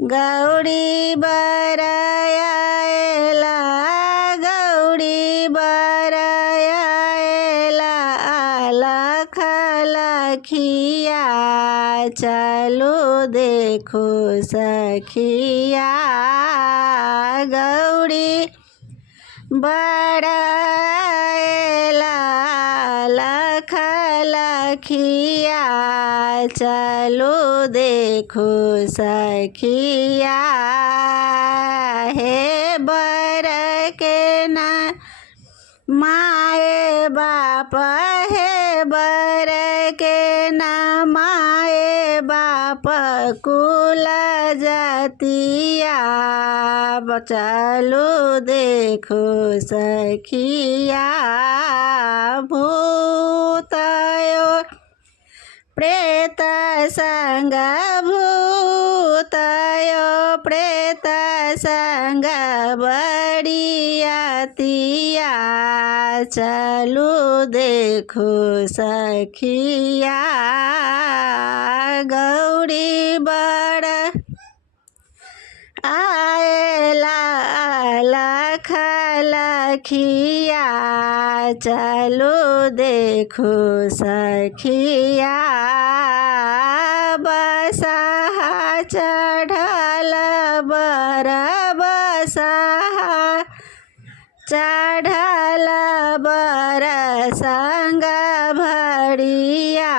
गौड़ी बरायाला गौड़ी बरायाला लख लखिया चलो देखो सखिया गौड़ी बरायाला लख लखिया चलो देखो सखिया हे बर के ना माए बाप हे बर के ना माए बाप कुल जातिया चलो देखो सखिया भूतयो प्रेत संग भूतयो प्रेत संग बड़ियातिया चलो देखो सखिया गौड़ी बड़ आएला लख लखिया चलो देखो सखिया बसहा चढ़ल बर बसहा चढ़ल बर संग भड़िया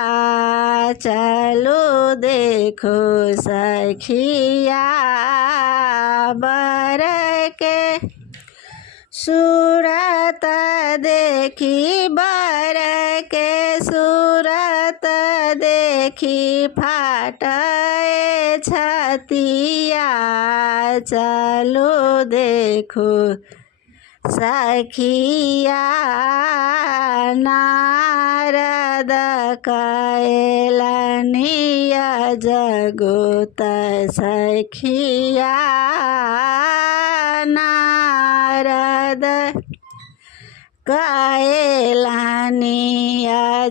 चलो देखो सखिया बर के सूरत देखी बर के सूरत देखी फाटे छतिया चलो देखो सखिया नारद कैलनिय जगोत सखिया नारद कैलनिय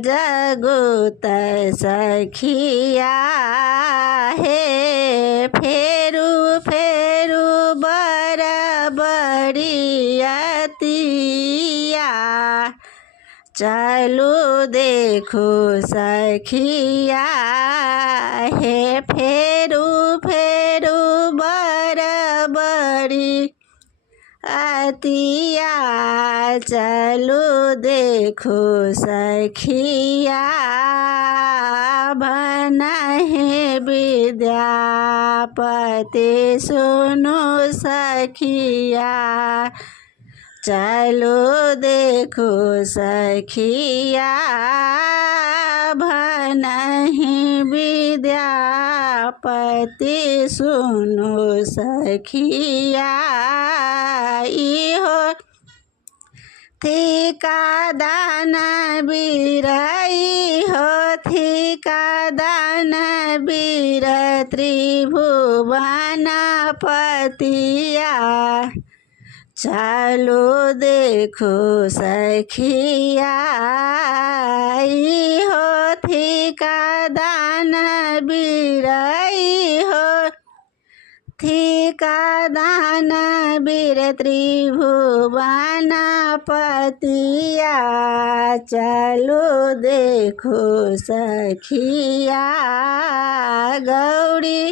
जगोत सखिया हे फेरू फेरू बर बड़ियातिया चलो देखो सखिया हे फेरू फेरू बर बड़ियातिया चलो देखो सखिया भनहि विद्यापति सुनो सखिया चलो देखो सखिया भनहि विद्यापति सुनो सखिया इहो थिका दान बीरई हो थिका दान बीर त्रिभुवन पतिया चलो देखो सखिया हो थिका दान बीरई हो थिका दान बीर त्रिभुवन पतिया चलो देखो सखिया गौड़ी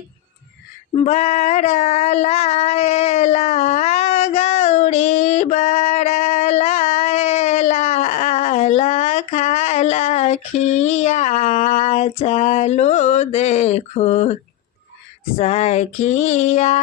बड़लाएला गौड़ी बड़लाएला लख लखिया चलो देखो सखिया।